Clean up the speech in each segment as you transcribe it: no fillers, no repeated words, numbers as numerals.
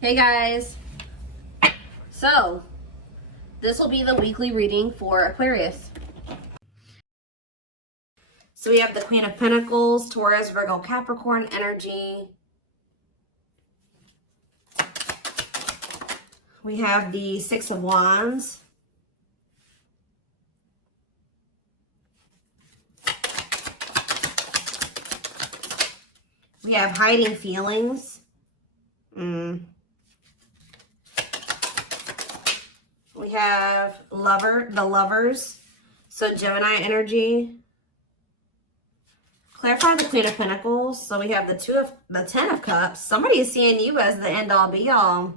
Hey guys, so this will be the weekly reading for Aquarius. So we have the Queen of Pentacles, Taurus, Virgo, Capricorn energy. We have the Six of Wands. We have hiding feelings. We have the lovers. So Gemini energy. Clarify the Queen of Pentacles. So we have the Ten of Cups. Somebody is seeing you as the end all be all.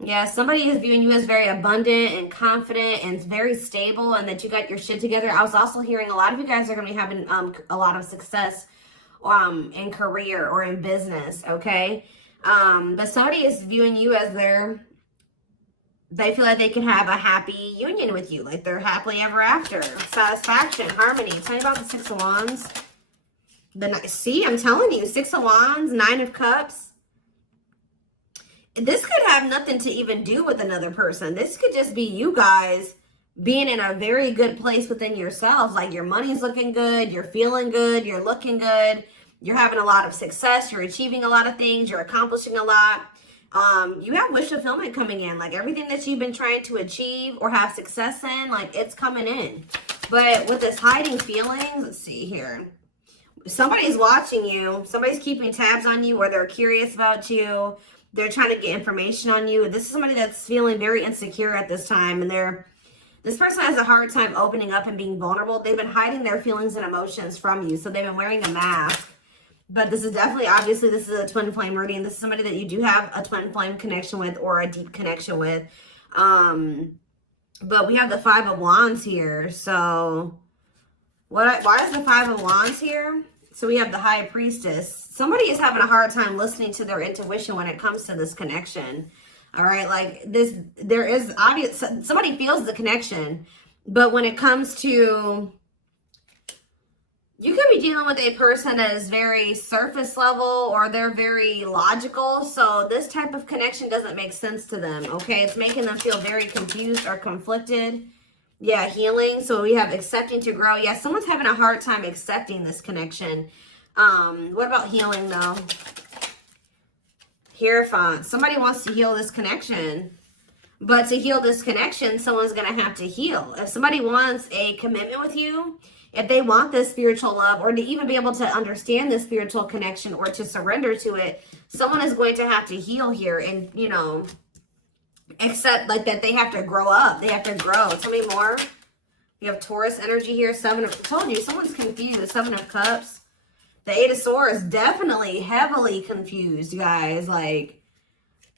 Yeah, somebody is viewing you as very abundant and confident and very stable, and that you got your shit together. I was also hearing a lot of you guys are going to be having a lot of success in career or in business, okay? But somebody is viewing you as they feel like they can have a happy union with you, like they're happily ever after, satisfaction, harmony. Tell me about the Six of Wands. See, I'm telling you, Six of Wands, Nine of Cups. This could have nothing to even do with another person. This could just be you guys being in a very good place within yourselves. Like your money's looking good, you're feeling good, you're looking good, you're having a lot of success, you're achieving a lot of things, you're accomplishing a lot. You have wish fulfillment coming in. Like everything that you've been trying to achieve or have success in, like it's coming in. But with this hiding feelings, let's see here. Somebody's watching you. Somebody's keeping tabs on you, or they're curious about you. They're trying to get information on you. This is somebody that's feeling very insecure at this time. And this person has a hard time opening up and being vulnerable. They've been hiding their feelings and emotions from you. So they've been wearing a mask. But this is definitely, obviously, this is a twin flame reading. This is somebody that you do have a twin flame connection with or a deep connection with. But we have the Five of Wands here. So why is the Five of Wands here? So we have the High Priestess. Somebody is having a hard time listening to their intuition when it comes to this connection. All right, like this, there is obvious, somebody feels the connection, but when it comes to, you could be dealing with a person that is very surface level or they're very logical. So this type of connection doesn't make sense to them, okay? It's making them feel very confused or conflicted. Yeah, healing. So we have accepting to grow. Yeah, someone's having a hard time accepting this connection. What about healing though? Hierophant. Somebody wants to heal this connection. But to heal this connection, someone's going to have to heal. If somebody wants a commitment with you, if they want this spiritual love, or to even be able to understand this spiritual connection or to surrender to it, someone is going to have to heal here and, you know, accept like that they have to grow up. They have to grow. Tell me more. You have Taurus energy here. I told you, someone's confused. Seven of Cups. The Eight of Swords, definitely heavily confused, guys. Like,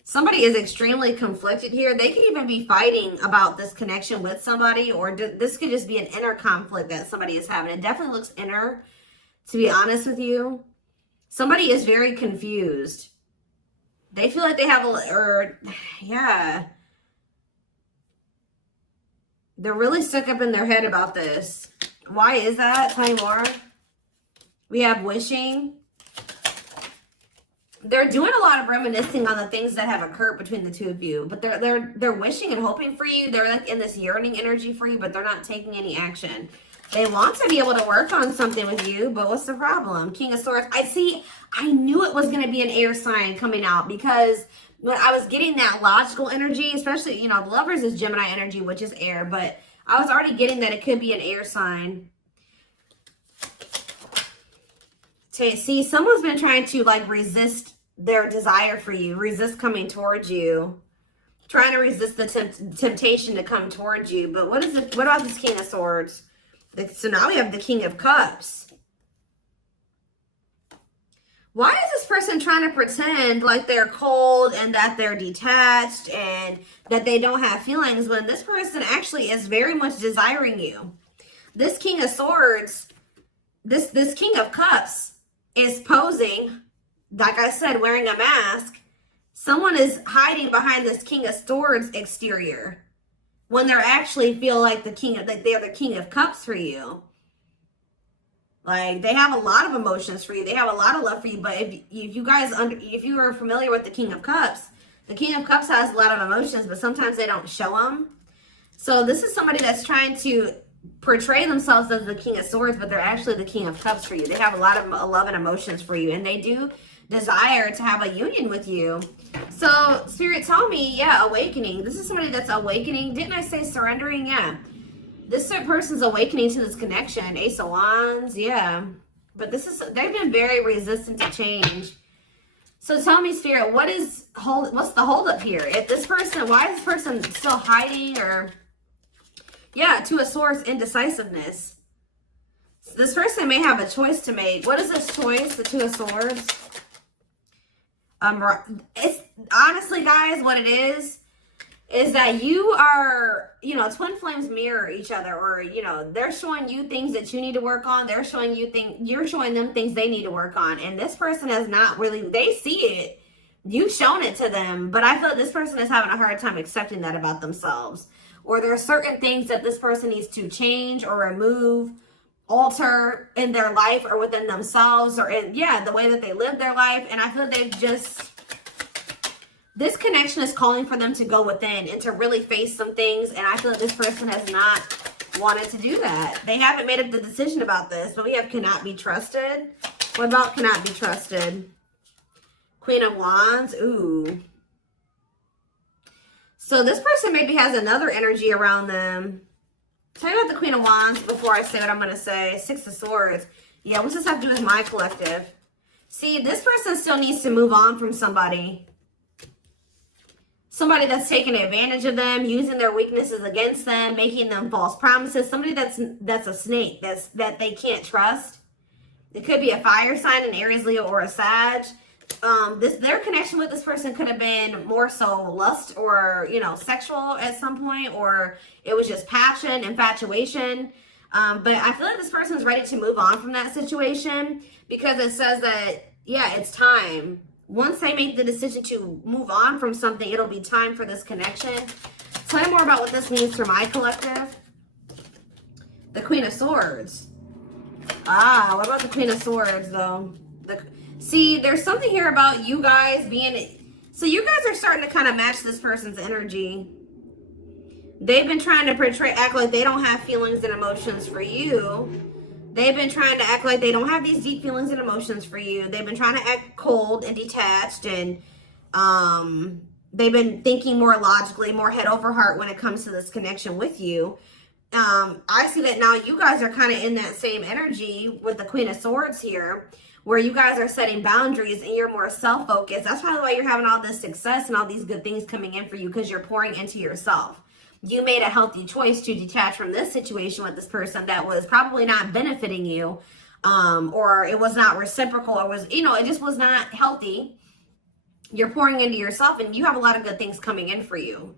somebody is extremely conflicted here. They could even be fighting about this connection with somebody, or this could just be an inner conflict that somebody is having. It definitely looks inner, to be honest with you. Somebody is very confused. They feel like they have yeah. They're really stuck up in their head about this. Why is that? Tell me more. We have wishing. They're doing a lot of reminiscing on the things that have occurred between the two of you, but they're wishing and hoping for you. They're like in this yearning energy for you, but they're not taking any action. They want to be able to work on something with you, but what's the problem? King of Swords. I knew it was going to be an air sign coming out, because when I was getting that logical energy, especially, you know, the Lovers is Gemini energy, which is air, but I was already getting that it could be an air sign. See, someone's been trying to like resist their desire for you, resist coming towards you, trying to resist the temptation to come towards you. But what about this King of Swords? So now we have the King of Cups. Why is this person trying to pretend like they're cold and that they're detached and that they don't have feelings, when this person actually is very much desiring you? This King of Swords, this King of Cups is posing, like I said, wearing a mask. Someone is hiding behind this King of Swords exterior when they're actually feel like they're the King of Cups for you. Like, they have a lot of emotions for you. They have a lot of love for you. But if you guys, if you are familiar with the King of Cups, the King of Cups has a lot of emotions, but sometimes they don't show them. So this is somebody that's trying to portray themselves as the King of Swords, but they're actually the King of Cups for you. They have a lot of love and emotions for you, and they do desire to have a union with you. So Spirit told me, yeah, awakening. This is somebody that's awakening. Didn't I say surrendering? Yeah. This person's awakening to this connection. Ace of Wands, yeah. But they've been very resistant to change. So tell me, Spirit, what's the holdup here? If this person, why is this person still hiding? Or, yeah, Two of Swords, indecisiveness. So this person may have a choice to make. What is this choice? The Two of Swords. It's honestly, guys, what it is that you are, you know, twin flames mirror each other, or, you know, they're showing you things that you need to work on. They're showing you you're showing them things they need to work on. And this person has not really, they see it. You've shown it to them, but I feel like this person is having a hard time accepting that about themselves. Or there are certain things that this person needs to change or remove, alter in their life or within themselves, or in, yeah, the way that they live their life. And I feel like this connection is calling for them to go within and to really face some things. And I feel like this person has not wanted to do that. They haven't made up the decision about this, but we have cannot be trusted. What about cannot be trusted? Queen of Wands. Ooh. So this person maybe has another energy around them. Tell me about the Queen of Wands before I say what I'm going to say. Six of Swords. Yeah, what's this have to do with my collective? See, this person still needs to move on from somebody. Somebody that's taking advantage of them, using their weaknesses against them, making them false promises. Somebody that's a snake, that they can't trust. It could be a fire sign, an Aries, Leo, or a Sag. Their connection with this person could have been more so lust or, you know, sexual at some point, or it was just passion, infatuation. But I feel like this person's ready to move on from that situation, because it says that, yeah, it's time. Once they make the decision to move on from something, it'll be time for this connection. Tell me more about what this means for my collective. The Queen of Swords. Ah, what about the Queen of Swords, though? See, there's something here about you guys being... So you guys are starting to kind of match this person's energy. They've been trying to act like they don't have feelings and emotions for you. They've been trying to act like they don't have these deep feelings and emotions for you. They've been trying to act cold and detached, and they've been thinking more logically, more head over heart when it comes to this connection with you. I see that now you guys are kind of in that same energy with the Queen of Swords here, where you guys are setting boundaries and you're more self-focused. That's probably why you're having all this success and all these good things coming in for you, because you're pouring into yourself. You made a healthy choice to detach from this situation with this person that was probably not benefiting you, or it was not reciprocal, or was, you know, it just was not healthy. You're pouring into yourself, and you have a lot of good things coming in for you.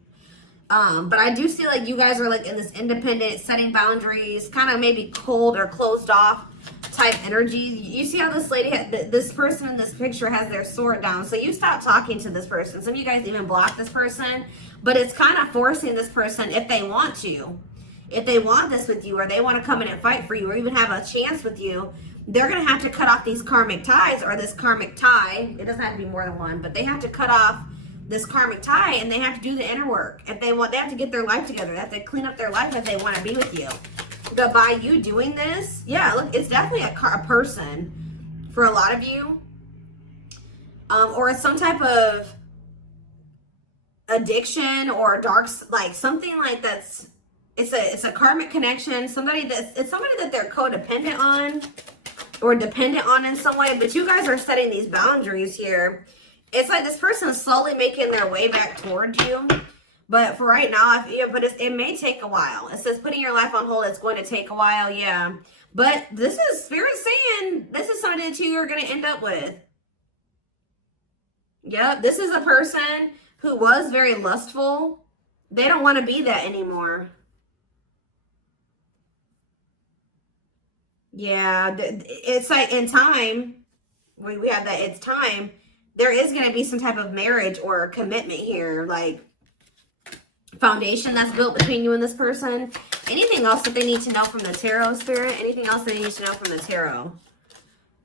But I do see like you guys are like in this independent, setting boundaries, kind of maybe cold or closed off type energy. You see how this lady, this person in this picture has their sword down. So you stop talking to this person. Some of you guys even block this person, but it's kind of forcing this person, if they want to, if they want this with you, or they want to come in and fight for you, or even have a chance with you, they're going to have to cut off these karmic ties, or this karmic tie. It doesn't have to be more than one, but they have to cut off this karmic tie, and they have to do the inner work. If they want, they have to get their life together. They have to clean up their life if they want to be with you. But by you doing this, yeah, look, it's definitely a person for a lot of you, or it's some type of addiction or dark, like something like that's, it's a karmic connection. It's somebody that they're codependent on or dependent on in some way. But you guys are setting these boundaries here. It's like this person is slowly making their way back towards you. But for right now, it may take a while. It says putting your life on hold, it's going to take a while, yeah. But this is Spirit saying this is somebody that you are going to end up with. Yep, this is a person who was very lustful. They don't want to be that anymore. Yeah, it's like in time, we have that, it's time. There is going to be some type of marriage or commitment here, like foundation that's built between you and this person. Anything else that they need to know from the tarot, Spirit? Anything else they need to know from the tarot?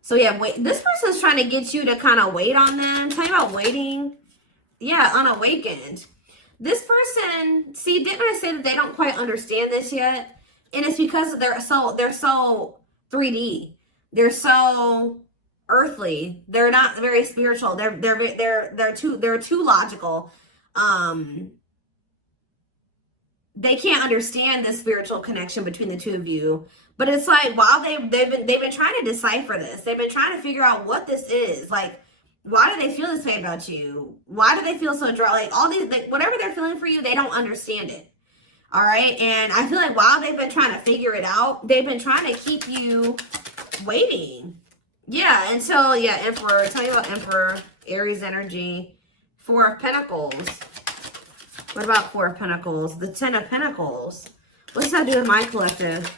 So yeah, wait. This person's trying to get you to kind of wait on them. Tell me about waiting. Yeah, unawakened. This person, see, didn't I say that they don't quite understand this yet? And it's because they're so 3D. They're so earthly. They're not very spiritual. They're too logical. They can't understand the spiritual connection between the two of you. But it's like, while they've been trying to decipher this. They've been trying to figure out what this is. Like, why do they feel this way about you? Why do they feel so dry? Like, all these, like, whatever they're feeling for you, they don't understand it. All right. And I feel like while they've been trying to figure it out, they've been trying to keep you waiting. Yeah. Until, yeah, Emperor. Tell me about Emperor, Aries energy, Four of Pentacles. What about Four of Pentacles? The Ten of Pentacles. What's that do with my collective?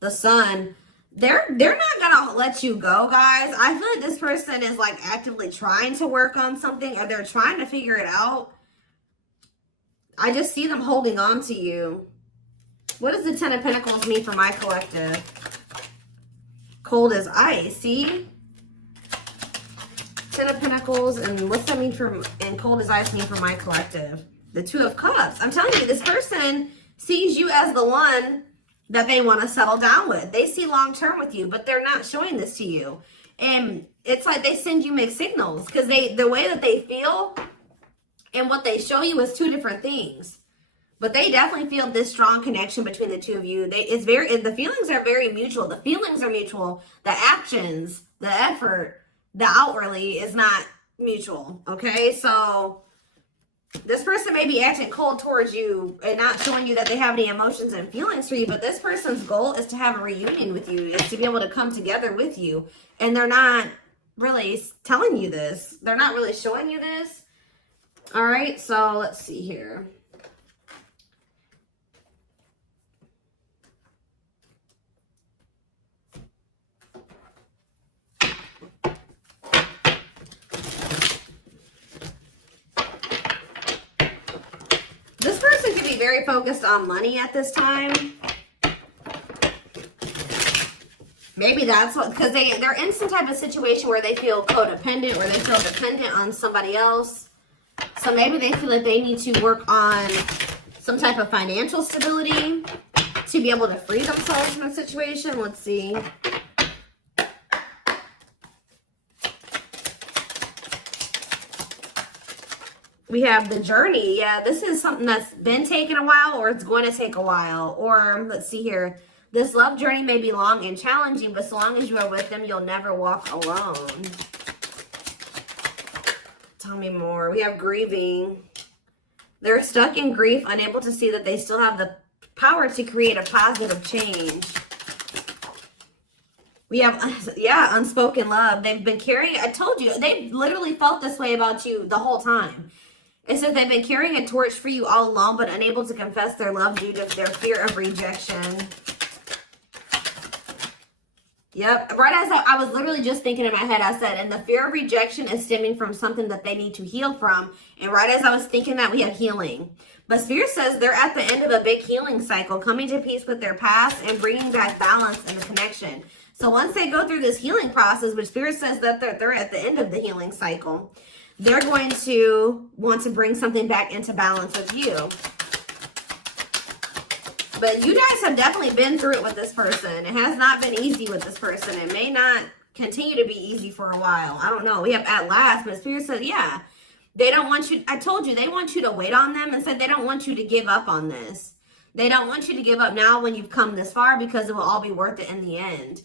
The Sun. They're not gonna let you go, guys. I feel like this person is like actively trying to work on something, or they're trying to figure it out. I just see them holding on to you. What does the Ten of Pentacles mean for my collective? Cold as ice. See? Ten of Pentacles, and what's that mean for, and cold as ice mean for my collective? The Two of Cups. I'm telling you, this person sees you as the one that they want to settle down with. They see long-term with you, but they're not showing this to you. And it's like they send you mixed signals, because the way that they feel and what they show you is two different things. But they definitely feel this strong connection between the two of you. The feelings are very mutual. The feelings are mutual. The actions, the effort, the outwardly is not mutual. Okay, so this person may be acting cold towards you and not showing you that they have any emotions and feelings for you, but this person's goal is to have a reunion with you, is to be able to come together with you. And they're not really telling you this. They're not really showing you this. All right, so let's see here. This person could be very focused on money at this time. Maybe that's what, because they're in some type of situation where they feel codependent, or they feel dependent on somebody else. So maybe they feel like they need to work on some type of financial stability to be able to free themselves from the situation. Let's see. We have the journey. Yeah, this is something that's been taking a while, or it's going to take a while. Or let's see here. This love journey may be long and challenging, but so long as you are with them, you'll never walk alone. Tell me more. We have grieving. They're stuck in grief, unable to see that they still have the power to create a positive change. We have, yeah, unspoken love. They've been carrying, I told you, they've literally felt this way about you the whole time. It says they've been carrying a torch for you all along, but unable to confess their love due to their fear of rejection. Yep. Right as I was literally just thinking in my head, I said, and the fear of rejection is stemming from something that they need to heal from. And right as I was thinking that, we have healing. But Spirit says they're at the end of a big healing cycle, coming to peace with their past and bringing back balance and the connection. So once they go through this healing process, which Spirit says that they're at the end of the healing cycle, they're going to want to bring something back into balance with you. But you guys have definitely been through it with this person. It has not been easy with this person. It may not continue to be easy for a while. I don't know. We have at last, but Spirit said, yeah, they don't want you. I told you, they want you to wait on them, and said they don't want you to give up on this. They don't want you to give up now when you've come this far, because it will all be worth it in the end.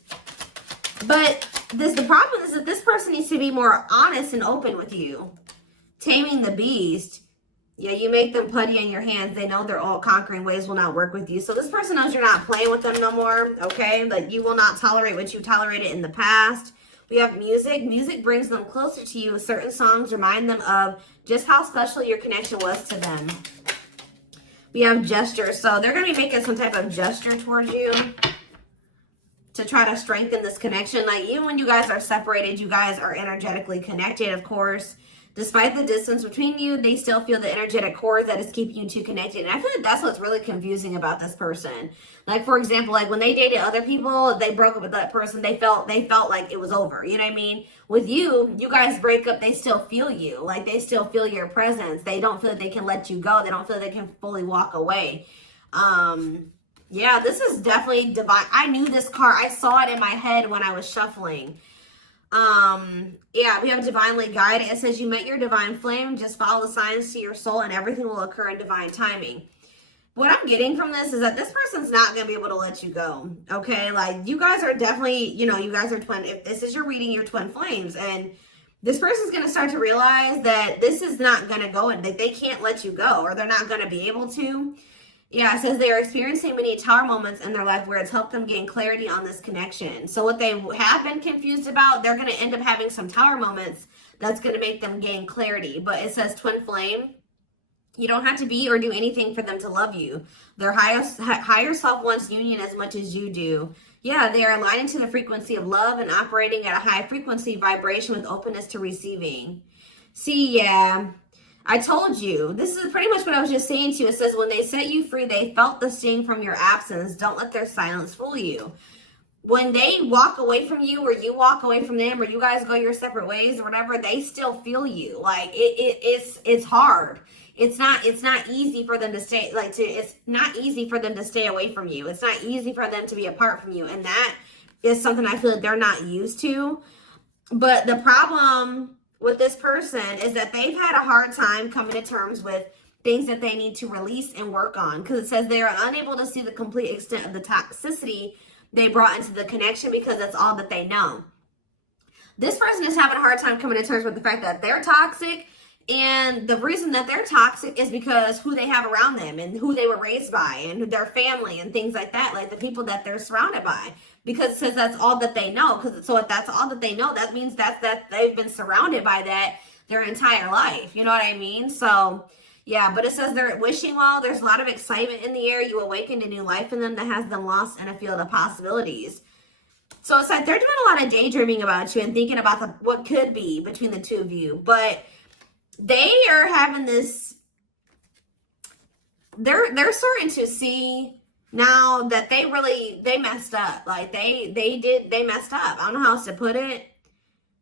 But the problem is that this person needs to be more honest and open with you. Taming the beast. Yeah, you make them putty in your hands. They know their all-conquering ways will not work with you. So this person knows you're not playing with them no more, okay? Like, you will not tolerate what you tolerated in the past. We have music. Music brings them closer to you. Certain songs remind them of just how special your connection was to them. We have gestures. So they're going to be making some type of gesture towards you to try to strengthen this connection. Like, even when you guys are separated, you guys are energetically connected, of course. Despite the distance between you, they still feel the energetic cord that is keeping you two connected. And I feel like that's what's really confusing about this person. Like, for example, like when they dated other people, they broke up with that person, they felt like it was over. You know what I mean? With you, you guys break up, they still feel you. Like, they still feel your presence. They don't feel that they can let you go. They don't feel they can fully walk away. Yeah, this is definitely divine. I knew this card. I saw it in my head when I was shuffling. Yeah, we have divinely guided. It says you met your divine flame. Just follow the signs to your soul and everything will occur in divine timing. What I'm getting from this is that this person's not going to be able to let you go. Okay. Like, you guys are definitely, you know, you guys are twin. If this is your reading, you're twin flames, and this person's going to start to realize that this is not going to go and that they can't let you go, or they're not going to be able to. Yeah, it says they are experiencing many tower moments in their life where it's helped them gain clarity on this connection. So what they have been confused about, they're going to end up having some tower moments that's going to make them gain clarity. But it says twin flame. You don't have to be or do anything for them to love you. Their higher self wants union as much as you do. Yeah, they are aligning to the frequency of love and operating at a high frequency vibration with openness to receiving. See, yeah. I told you, this is pretty much what I was just saying to you. It says, when they set you free, they felt the sting from your absence. Don't let their silence fool you. When they walk away from you, or you walk away from them, or you guys go your separate ways or whatever, they still feel you. Like, it's hard. It's not easy for them to stay, it's not easy for them to stay away from you. It's not easy for them to be apart from you. And that is something I feel like they're not used to. But the problem with this person is that they've had a hard time coming to terms with things that they need to release and work on, because it says they are unable to see the complete extent of the toxicity they brought into the connection because that's all that they know. This person is having a hard time coming to terms with the fact that they're toxic, and the reason that they're toxic is because who they have around them and who they were raised by and their family and things like that, like the people that they're surrounded by. Because it says that's all that they know. So if that's all that they know, that means that they've been surrounded by that their entire life. You know what I mean? So, yeah, but it says they're wishing well. There's a lot of excitement in the air. You awakened a new life in them that has them lost in a field of possibilities. So it's like they're doing a lot of daydreaming about you and thinking about what could be between the two of you. But they are having this, they're starting to see now that they messed up. Like they messed up. I don't know how else to put it.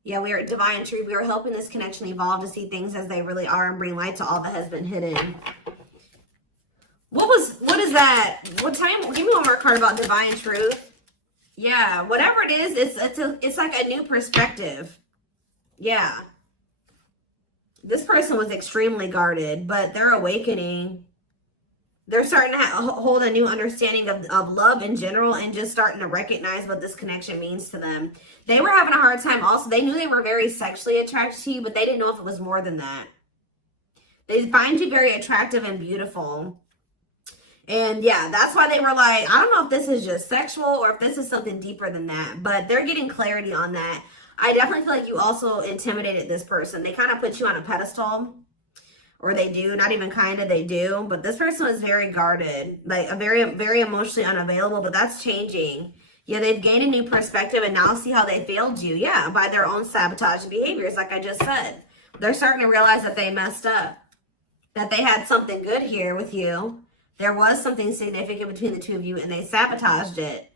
Yeah, we are at divine truth. We are helping this connection evolve to see things as they really are and bring light to all that has been hidden. What is that? What time? Give me one more card about divine truth. Yeah, whatever it is, it's like a new perspective. Yeah. This person was extremely guarded, but they're awakening. They're starting to hold a new understanding of love in general and just starting to recognize what this connection means to them. They were having a hard time also. They knew they were very sexually attracted to you, but they didn't know if it was more than that. They find you very attractive and beautiful. And yeah, that's why they were like, I don't know if this is just sexual or if this is something deeper than that, but they're getting clarity on that. I definitely feel like you also intimidated this person. They kind of put you on a pedestal. Or they do, not even kind of, they do. But this person was very guarded, like a very, very emotionally unavailable, but that's changing. Yeah, they've gained a new perspective and now see how they failed you. Yeah, by their own sabotaging behaviors, like I just said. They're starting to realize that they messed up, that they had something good here with you. There was something significant between the two of you and they sabotaged it.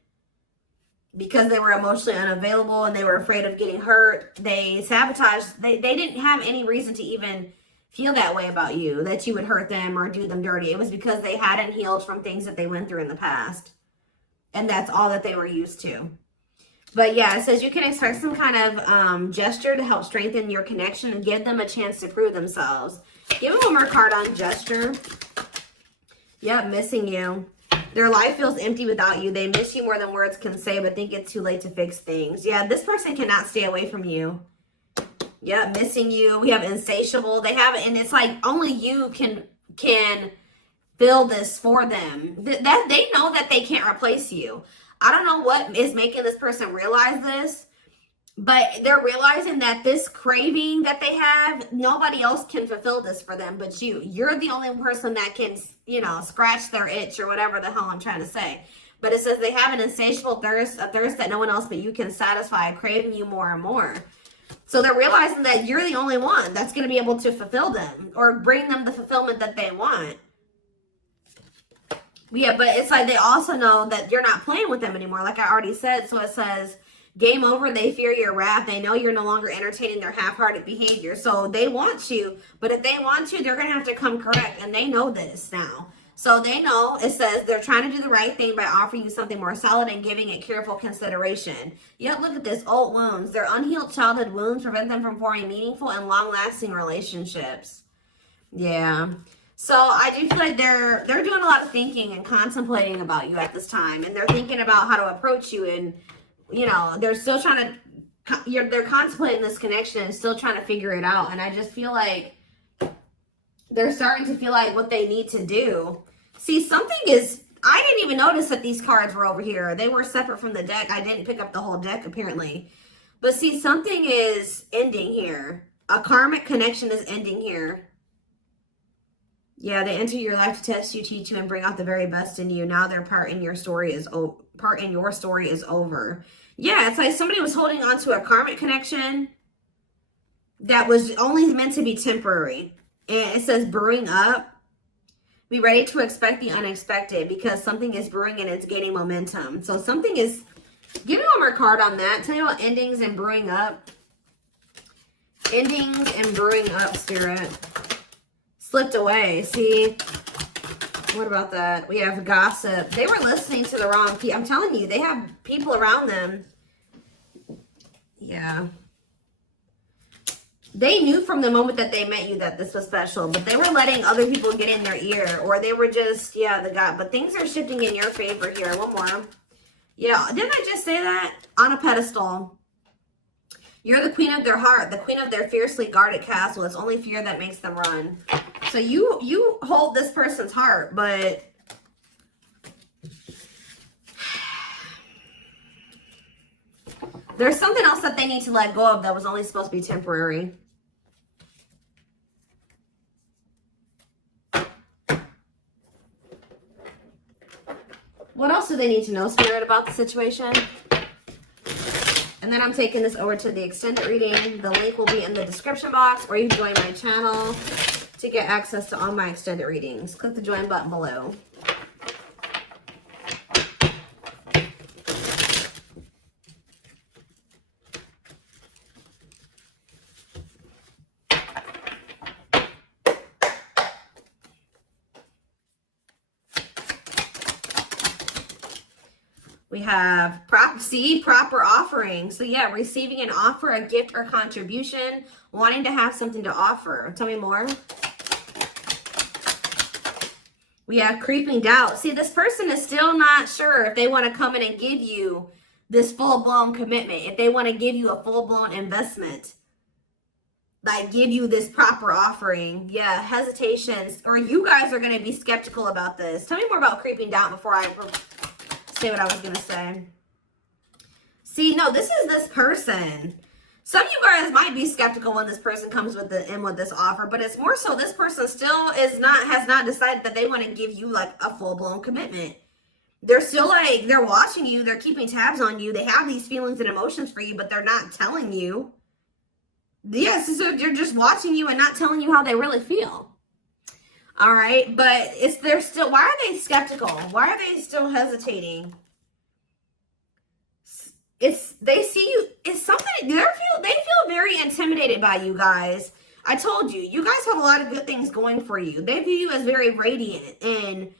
Because they were emotionally unavailable and they were afraid of getting hurt, they sabotaged. They didn't have any reason to even feel that way about you, that you would hurt them or do them dirty. It was because they hadn't healed from things that they went through in the past. And that's all that they were used to. But yeah, it says you can expect some kind of gesture to help strengthen your connection and give them a chance to prove themselves. Give them one more card on gesture. Yep, missing you. Their life feels empty without you. They miss you more than words can say, but think it's too late to fix things. Yeah, this person cannot stay away from you. Yeah, missing you. We have insatiable. They have it, and it's like only you can fill this for them. That they know that they can't replace you. I don't know what is making this person realize this, but they're realizing that this craving that they have, nobody else can fulfill this for them but you. You're the only person that can, you know, scratch their itch or whatever the hell I'm trying to say. But it says they have an insatiable thirst, a thirst that no one else but you can satisfy, craving you more and more. So they're realizing that you're the only one that's going to be able to fulfill them or bring them the fulfillment that they want. Yeah, but it's like they also know that you're not playing with them anymore, like I already said. So it says, game over, they fear your wrath. They know you're no longer entertaining their half-hearted behavior. So they want you, but if they want you, they're going to have to come correct. And they know this now. So they know, it says, they're trying to do the right thing by offering you something more solid and giving it careful consideration. Yet look at this, old wounds. Their unhealed childhood wounds prevent them from forming meaningful and long-lasting relationships. Yeah. So I do feel like they're doing a lot of thinking and contemplating about you at this time. And they're thinking about how to approach you. And, you know, they're still trying to, they're contemplating this connection and still trying to figure it out. And I just feel like they're starting to feel like what they need to do. See, something is, I didn't even notice that these cards were over here. They were separate from the deck. I didn't pick up the whole deck, apparently. But see, something is ending here. A karmic connection is ending here. Yeah, they enter your life to test you, teach you, and bring out the very best in you. Now their part in your story is over. Yeah, it's like somebody was holding on to a karmic connection that was only meant to be temporary. And it says brewing up. Be ready to expect the unexpected because something is brewing and it's gaining momentum. So something is, give me one more card on that. Tell me about endings and brewing up. Endings and brewing up, Spirit. Slipped away. See, what about that? We have gossip. They were listening to the wrong people. I'm telling you, they have people around them. Yeah. They knew from the moment that they met you that this was special, but they were letting other people get in their ear, or they were just, yeah, but things are shifting in your favor here. One more. Yeah, didn't I just say that? On a pedestal. You're the queen of their heart, the queen of their fiercely guarded castle. It's only fear that makes them run. So you hold this person's heart, but there's something else that they need to let go of that was only supposed to be temporary. What else do they need to know, Spirit, about the situation? And then I'm taking this over to the extended reading. The link will be in the description box, or you can join my channel to get access to all my extended readings. Click the join button below. We have proper offering. So yeah, receiving an offer, a gift, or contribution, wanting to have something to offer. Tell me more. We have creeping doubt. See, this person is still not sure if they want to come in and give you this full-blown commitment, if they want to give you a full-blown investment, like give you this proper offering. Yeah, hesitations, or you guys are going to be skeptical about this. Tell me more about creeping doubt before I say what I was going to say. See, no, this is this person. Some of you guys might be skeptical when this person comes with this offer, but it's more so this person still has not decided that they want to give you like a full-blown commitment. They're still like, they're watching you, they're keeping tabs on you, they have these feelings and emotions for you, but they're not telling you. Yes, so they're just watching you and not telling you how they really feel. All right, but they're still, why are they skeptical? Why are they still hesitating? They see you, it's something, they feel very intimidated by you guys. I told you, you guys have a lot of good things going for you. They view you as very radiant and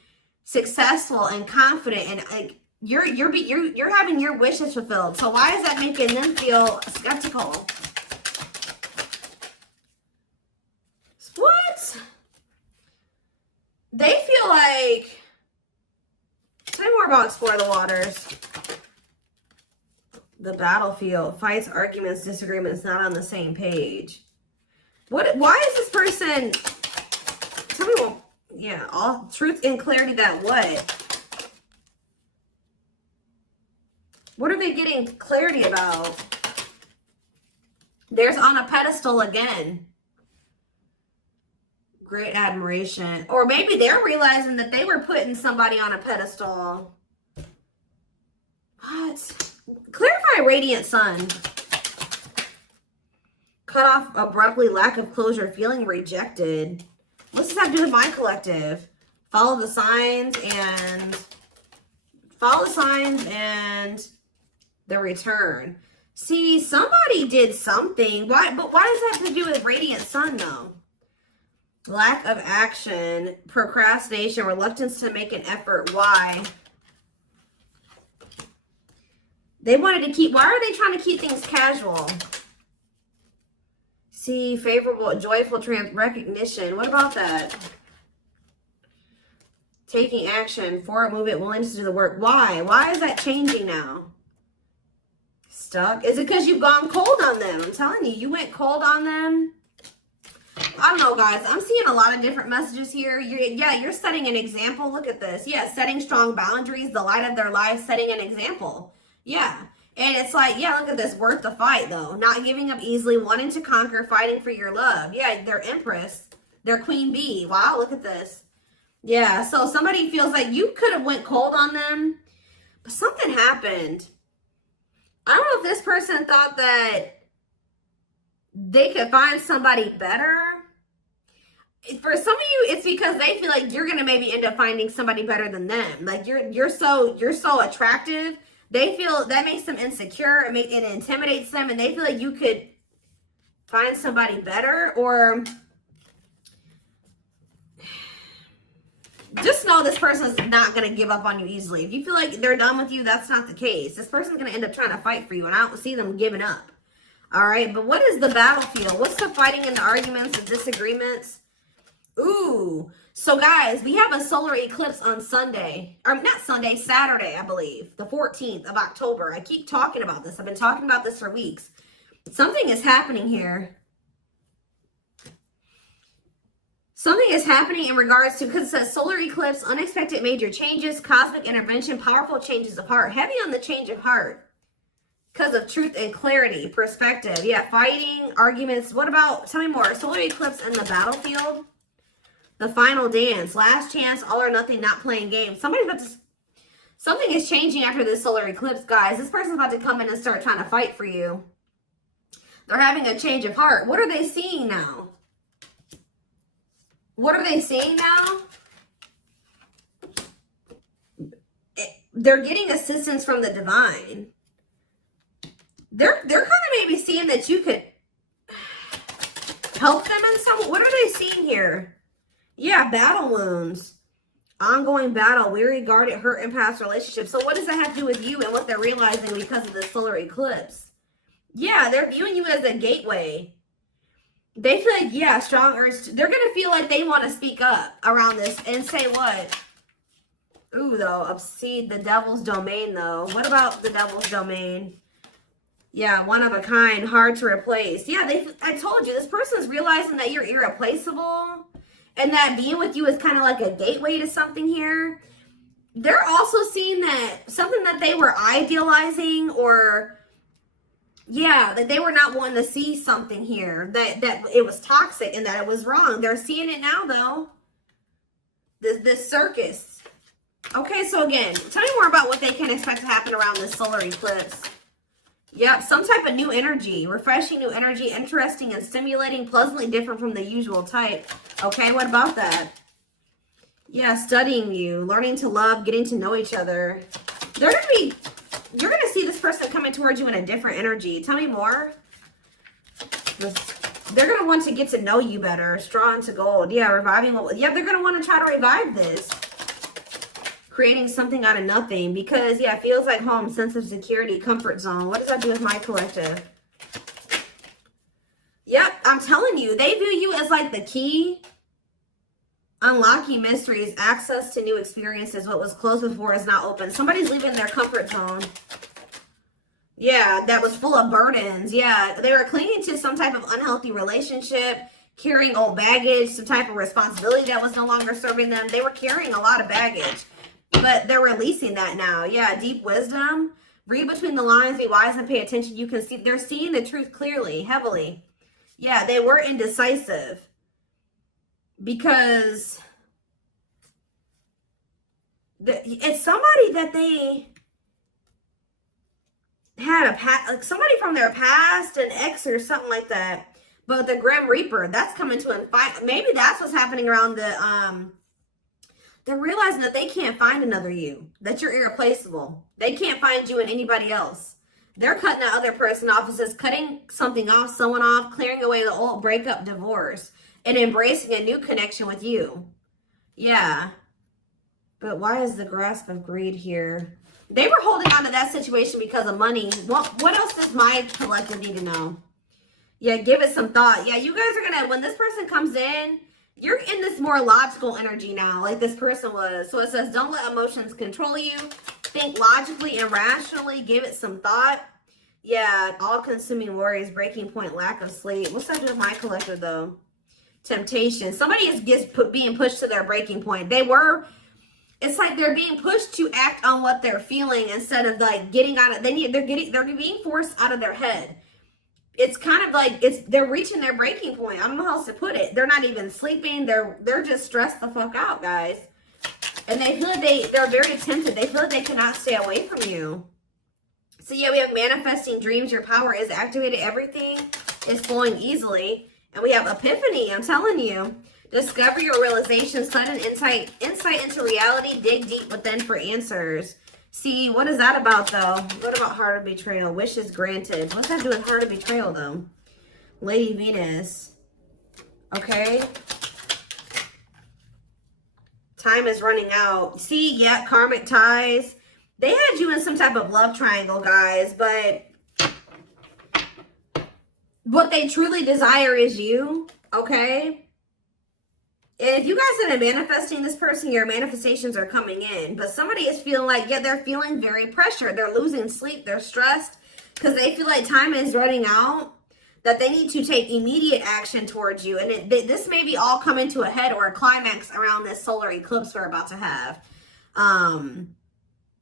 successful and confident, and like you're having your wishes fulfilled. So why is that making them feel skeptical? What? They feel like, tell me more about Explore the Waters. The battlefield, fights, arguments, disagreements, not on the same page. Why is this person, tell me what, yeah, all truth and clarity that what? What are they getting clarity about? There's on a pedestal again. Great admiration. Or maybe they're realizing that they were putting somebody on a pedestal. What? Clarify radiant sun. Cut off abruptly, lack of closure, feeling rejected. What's this have to do with my collective? Follow the signs and the return. See, somebody did something. Why? But why does that have to do with radiant sun though? Lack of action, procrastination, reluctance to make an effort. Why? They wanted to keep, why are they trying to keep things casual? See, favorable, joyful recognition. What about that? Taking action, forward movement, willingness to do the work. Why? Why is that changing now? Stuck? Is it because you've gone cold on them? I'm telling you, you went cold on them. I don't know, guys. I'm seeing a lot of different messages here. You're setting an example. Look at this. Yeah, setting strong boundaries, the light of their life, setting an example. Yeah. And it's like, yeah, look at this. Worth the fight, though. Not giving up easily, wanting to conquer, fighting for your love. Yeah, they're Empress. They're Queen Bee. Wow, look at this. Yeah, so somebody feels like you could have went cold on them, but something happened. I don't know if this person thought that they could find somebody better. For some of you, it's because they feel like you're gonna maybe end up finding somebody better than them. Like you're so attractive. They feel that makes them insecure. It intimidates them, and they feel like you could find somebody better. Or just know this person is not gonna give up on you easily. If you feel like they're done with you, that's not the case. This person's gonna end up trying to fight for you, and I don't see them giving up. All right, but what is the battlefield? What's the fighting and the arguments, the disagreements? Ooh, so guys, we have a solar eclipse on Sunday, or not Sunday, Saturday, I believe, the 14th of October. I keep talking about this. I've been talking about this for weeks. Something is happening here. Something is happening in regards to, because it says solar eclipse, unexpected major changes, cosmic intervention, powerful changes of heart. Heavy on the change of heart. Because of truth and clarity, perspective. Yeah, fighting, arguments. What about, tell me more. Solar eclipse and the battlefield. The final dance. Last chance, all or nothing, not playing games. Somebody's about to, something is changing after this solar eclipse, guys. This person's about to come in and start trying to fight for you. They're having a change of heart. What are they seeing now? What are they seeing now? They're getting assistance from the divine. They're kind of maybe seeing that you could help them in some. What are they seeing here? Yeah, battle wounds. Ongoing battle, weary, guarded, hurt, and past relationships. So what does that have to do with you and what they're realizing because of the solar eclipse? Yeah, they're viewing you as a gateway. They feel like, yeah, strong urge. They're going to feel like they want to speak up around this and say what? Ooh, though, obsede the devil's domain, though. What about the devil's domain? Yeah, one of a kind, hard to replace. Yeah, I told you, this person's realizing that you're irreplaceable and that being with you is kind of like a gateway to something here. They're also seeing that something that they were idealizing, or yeah, that they were not wanting to see something here, that it was toxic and that it was wrong. They're seeing it now, though. This circus. Okay, so again, tell me more about what they can expect to happen around this solar eclipse. Yep, some type of new energy, refreshing new energy, interesting and stimulating, pleasantly different from the usual type. Okay, what about that? Yeah, studying you, learning to love, getting to know each other. You're going to see this person coming towards you in a different energy. Tell me more. They're going to want to get to know you better. Straw into gold. Yeah, reviving. Yeah, they're going to want to try to revive this. Creating something out of nothing, because yeah, it feels like home, sense of security, comfort zone. What does that do with my collective? Yep, I'm telling you, they view you as like the key. Unlocking mysteries, access to new experiences. What was closed before is now open. Somebody's leaving their comfort zone. Yeah, that was full of burdens. Yeah, they were clinging to some type of unhealthy relationship, carrying old baggage, some type of responsibility that was no longer serving them. They were carrying a lot of baggage. But they're releasing that now. Yeah, deep wisdom. Read between the lines, be wise and pay attention. You can see, they're seeing the truth clearly, heavily. Yeah, they were indecisive. Because it's somebody that they had like somebody from their past, an ex or something like that. But the Grim Reaper, that's coming to an fight. Maybe that's what's happening around they're realizing that they can't find another you, that you're irreplaceable. They can't find you in anybody else. They're cutting that other person off. It says cutting something off, someone off, clearing away the old breakup, divorce, and embracing a new connection with you. Yeah. But why is the grasp of greed here? They were holding on to that situation because of money. What else does my collective need to know? Yeah, give it some thought. Yeah, you guys are going to, when this person comes in, you're in this more logical energy now, like this person was. So it says, don't let emotions control you. Think logically and rationally. Give it some thought. Yeah, all-consuming worries, breaking point, lack of sleep. What's that do with my collective, though? Temptation. Somebody is being pushed to their breaking point. It's like they're being pushed to act on what they're feeling instead of like getting out of. They're being forced out of their head. It's kind of like they're reaching their breaking point. I don't know how else to put it. They're not even sleeping. They're just stressed the fuck out, guys. And they feel like they're very tempted. They feel like they cannot stay away from you. So yeah, we have manifesting dreams. Your power is activated. Everything is flowing easily. And we have epiphany. I'm telling you. Discover your realization. Sudden insight into reality. Dig deep within for answers. See, what is that about, though? What about heart of betrayal? Wishes granted. What's that do with heart of betrayal, though? Lady Venus. Okay. Time is running out. See, yeah, karmic ties. They had you in some type of love triangle, guys, but what they truly desire is you, okay? If you guys have been manifesting this person, your manifestations are coming in. But somebody is feeling like, yeah, they're feeling very pressured. They're losing sleep. They're stressed because they feel like time is running out, that they need to take immediate action towards you. And this may be all coming to a head or a climax around this solar eclipse we're about to have.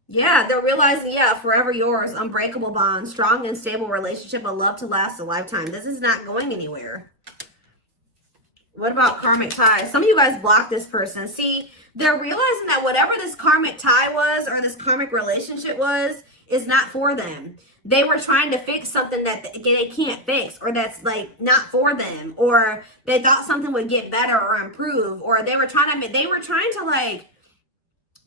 Yeah, they're realizing, yeah, forever yours, unbreakable bond, strong and stable relationship, a love to last a lifetime. This is not going anywhere. What about karmic ties? Some of you guys blocked this person. See, they're realizing that whatever this karmic tie was or this karmic relationship was is not for them. They were trying to fix something that they can't fix, or that's like not for them, or they thought something would get better or improve, or they were trying to like,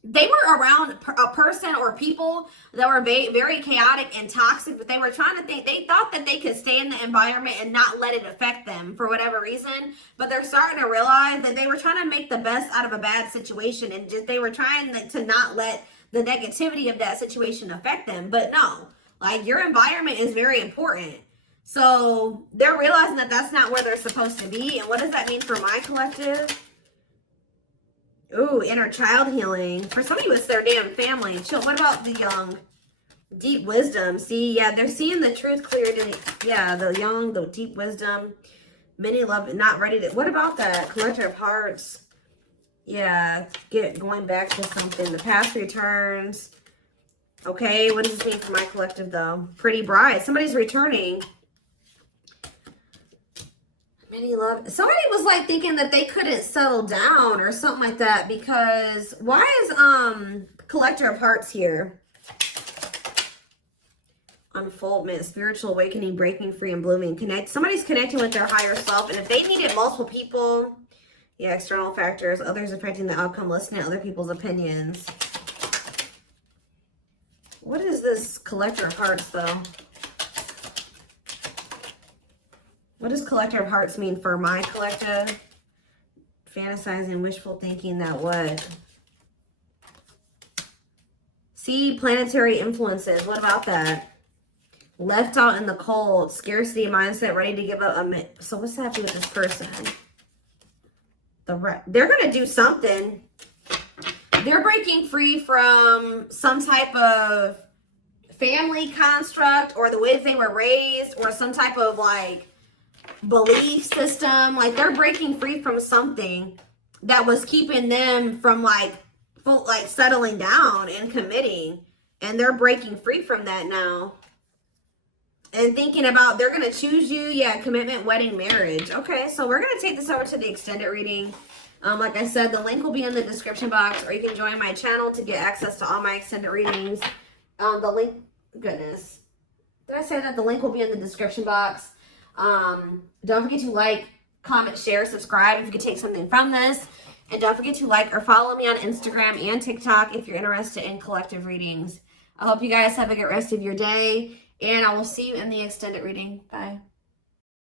they were around a person or people that were very, very chaotic and toxic, but they were trying to think, they thought that they could stay in the environment and not let it affect them for whatever reason. But they're starting to realize that they were trying to make the best out of a bad situation, and just they were trying to not let the negativity of that situation affect them. But no, like, your environment is very important. So they're realizing that that's not where they're supposed to be. And what does that mean for my collective? Ooh, inner child healing. For some of you, it's their damn family. What about the young? Deep wisdom. See, yeah, they're seeing the truth clearly. Yeah, the young, the deep wisdom. Many love, not ready to. What about that? Collector of hearts. Yeah, going back to something. The past returns. Okay, what does this mean for my collective, though? Pretty bride. Somebody's returning. Many love. Somebody was like thinking that they couldn't settle down or something like that, because why is collector of hearts here? Unfoldment, spiritual awakening, breaking free and blooming. Somebody's connecting with their higher self, and if they needed multiple people, yeah, external factors, others affecting the outcome, listening to other people's opinions. What is this collector of hearts, though? What does collector of hearts mean for my collective? Fantasizing, wishful thinking, that what? See, planetary influences. What about that? Left out in the cold, scarcity mindset, ready to give up. So what's that have to do with this person? They're going to do something. They're breaking free from some type of family construct, or the ways they were raised, or some type of like belief system. Like, they're breaking free from something that was keeping them from like settling down and committing, and they're breaking free from that now and thinking about they're going to choose you. Yeah, commitment, wedding, marriage. Okay, so we're going to take this over to the extended reading. Like I said, the link will be in the description box, or you can join my channel to get access to all my extended readings. The link, goodness, did I say that? The link will be in the description box. Don't forget to like, comment, share, subscribe if you could take something from this. And don't forget to like or follow me on Instagram and TikTok if you're interested in collective readings. I hope you guys have a good rest of your day, and I will see you in the extended reading. Bye.